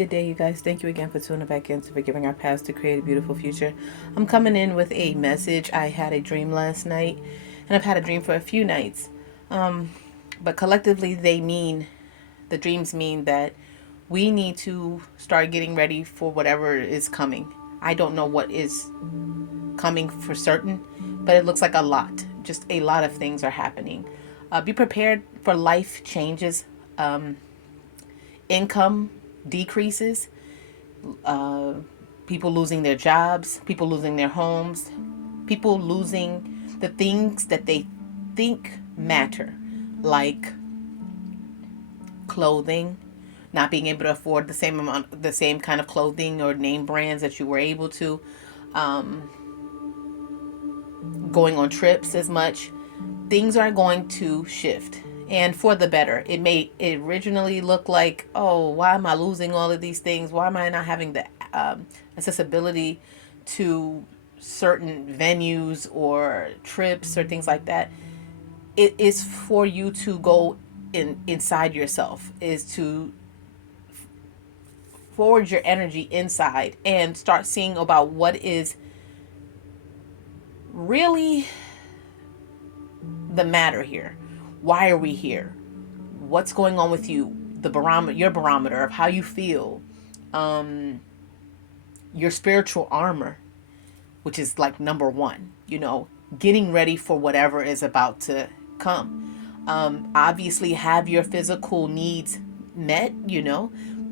Good day, you guys. Thank you again for tuning back in to Forgiving Our Past to Create a Beautiful Future. I'm coming in with a message. I had a dream last night, and I've had a dream for a few nights. But collectively, the dreams mean that we need to start getting ready for whatever is coming. I don't know what is coming for certain, but it looks like a lot. Just a lot of things are happening. Be prepared for life changes, income decreases, uh, people losing their jobs, people losing their homes, people losing the things that they think matter, like clothing, not being able to afford the same kind of clothing or name brands that you were able to, um, going on trips as much. Things are going to shift and for the better. It originally look like, oh, why am I losing all of these things? Why am I not having the accessibility to certain venues or trips or things like that? It is for you to go inside yourself, is to forward your energy inside and start seeing about what is really the matter here. Why are we here? What's going on with you? The barometer, your barometer of how you feel, um, your spiritual armor, which is like number one. Getting ready for whatever is about to come. Obviously, have your physical needs met.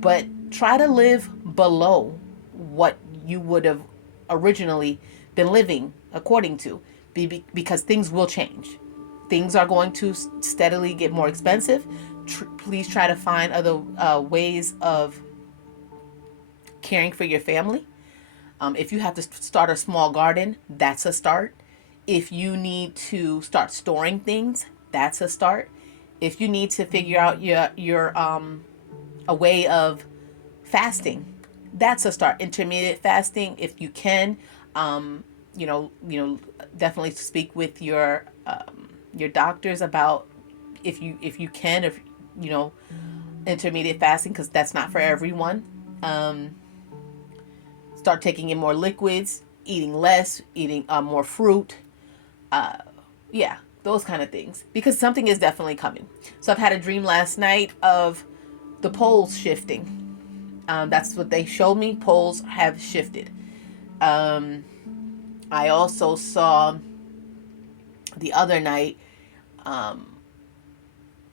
But try to live below what you would have originally been living according to, because things will change. Things are going to steadily get more expensive. Please try to find other ways of caring for your family. If you have to start a small garden, that's a start. If you need to start storing things, that's a start. If you need to figure out your a way of fasting, that's a start. Intermediate fasting, if you can, um, definitely speak with your doctors about if you can, if you know intermediate fasting, because that's not for everyone. Um, Start taking in more liquids, eating less, eating more fruit. Uh, yeah, those kind of things, because something is definitely coming. So I've had a dream last night of the poles shifting. That's what they showed me. Poles have shifted. Um, I also saw the other night, um,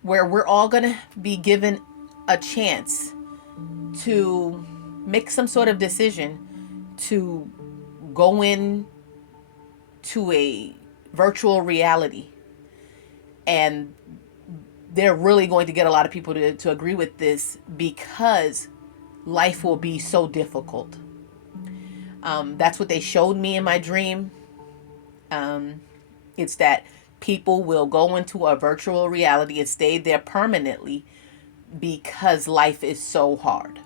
where we're all going to be given a chance to make some sort of decision to go in to a virtual reality. And they're really going to get a lot of people to agree with this, because life will be so difficult. That's what they showed me in my dream. Um, it's that people will go into a virtual reality and stay there permanently because life is so hard.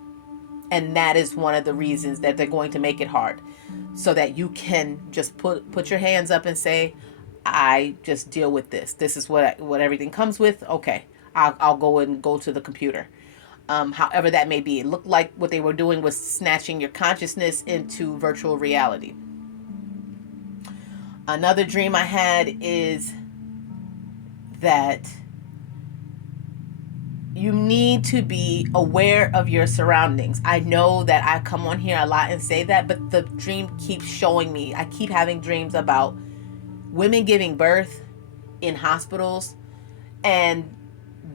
And that is one of the reasons that they're going to make it hard, so that you can just put your hands up and say, I just deal with this. This is what everything comes with. Okay, I'll go to the computer. However that may be. It looked like what they were doing was snatching your consciousness into virtual reality. Another dream I had is that you need to be aware of your surroundings. I know that I come on here a lot and say that, but the dream keeps showing me. I keep having dreams about women giving birth in hospitals, and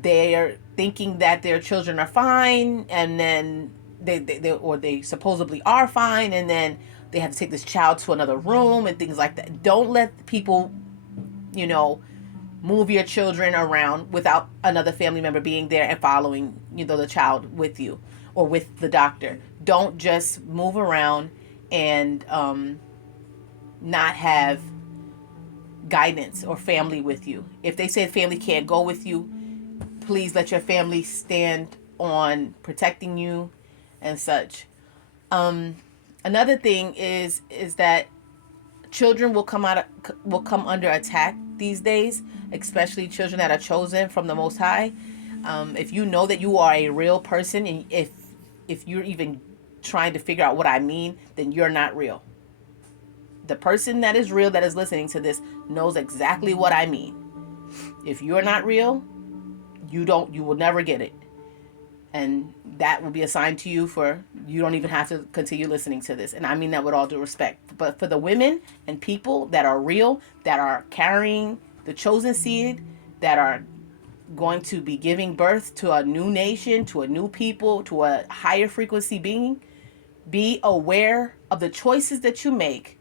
they're thinking that their children are fine, and then they supposedly are fine, and then they have to take this child to another room and things like that. Don't let people, you know, move your children around without another family member being there and following, the child with you or with the doctor. Don't just move around and not have guidance or family with you. If they say family can't go with you, please let your family stand on protecting you and such. Um, Another thing is that children will come under attack these days, especially children that are chosen from the Most High. If you know that you are a real person, and if if you're even trying to figure out what I mean, then you're not real. The person that is real, that is listening to this, knows exactly what I mean. If you're not real, you will never get it. And that will be a sign to you for you don't even have to continue listening to this. And I mean that with all due respect. But for the women and people that are real, that are carrying the chosen seed, that are going to be giving birth to a new nation, to a new people, to a higher frequency being, be aware of the choices that you make,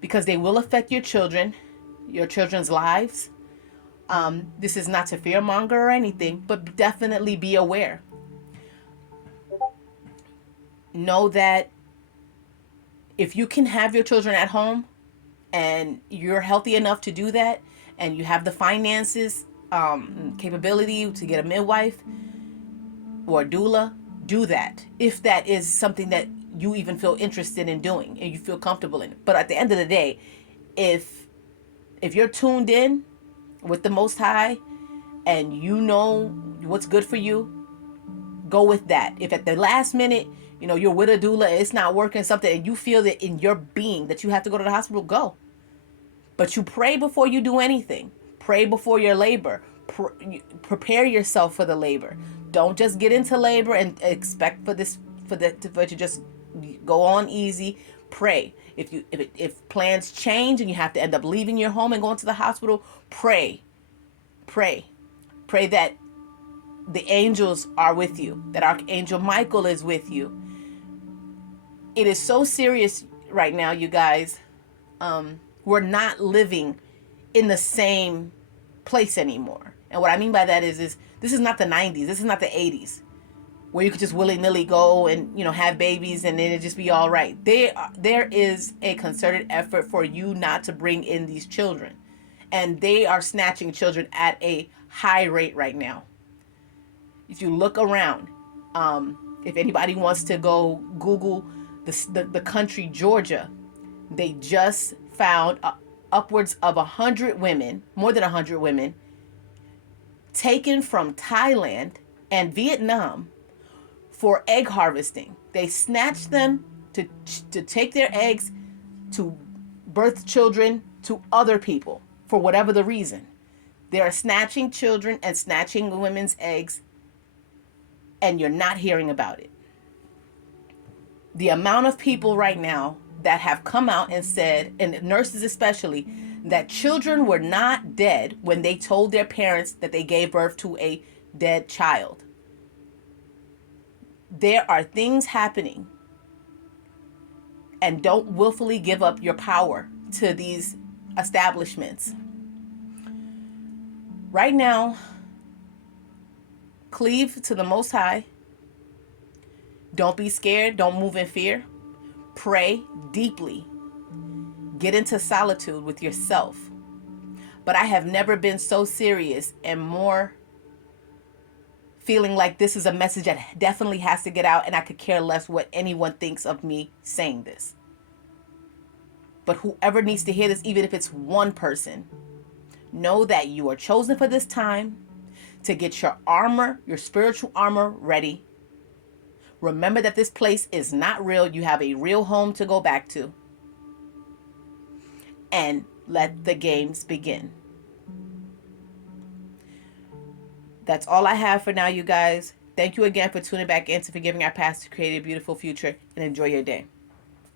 because they will affect your children, your children's lives. This is not to fearmonger or anything, but definitely be aware. Know that if you can have your children at home and you're healthy enough to do that, and you have the finances, capability to get a midwife or a doula, do that. If that is something that you even feel interested in doing and you feel comfortable in. But at the end of the day, if you're tuned in with the Most High and you know what's good for you, go with that. If at the last minute, you're with a doula, it's not working something, and you feel that in your being that you have to go to the hospital, go. But you pray before you do anything. Pray before your labor. Prepare yourself for the labor. Don't just get into labor and expect for to just go on easy. Pray. If plans change and you have to end up leaving your home and going to the hospital, pray that the angels are with you, that Archangel Michael is with you. It is so serious right now, you guys. We're not living in the same place anymore. And what I mean by that is this is not the 90s. This is not the 80s, where you could just willy-nilly go and have babies and then it just be all right. There is a concerted effort for you not to bring in these children, and they are snatching children at a high rate right now. If you look around, if anybody wants to go Google the country Georgia, they just found upwards of 100 women, more than 100 women, taken from Thailand and Vietnam for egg harvesting. They snatched them to take their eggs to birth children to other people for whatever the reason. They are snatching children and snatching women's eggs, and you're not hearing about it. The amount of people right now that have come out and said, and nurses especially, that children were not dead when they told their parents that they gave birth to a dead child. There are things happening, and don't willfully give up your power to these establishments. Right now, cleave to the Most High. Don't be scared. Don't move in fear. Pray deeply. Get into solitude with yourself. But I have never been so serious and more feeling like this is a message that definitely has to get out, and I could care less what anyone thinks of me saying this. But whoever needs to hear this, even if it's one person, know that you are chosen for this time to get your armor, your spiritual armor ready. Remember that this place is not real. You have a real home to go back to. And let the games begin. That's all I have for now, you guys. Thank you again for tuning back in to Forgiving Our Past to Create a Beautiful Future, and enjoy your day.